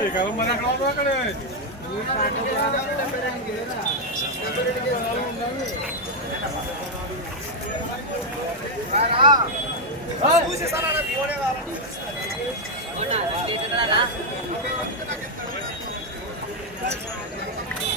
ಏಯ್ ಕಾಲ ಮದಕಳೋಣಾಕಡೆ ಯಾರು ಆಗ್ತಾರೆ ಬೆರೆಂಗೆಯಾ ಯಾರು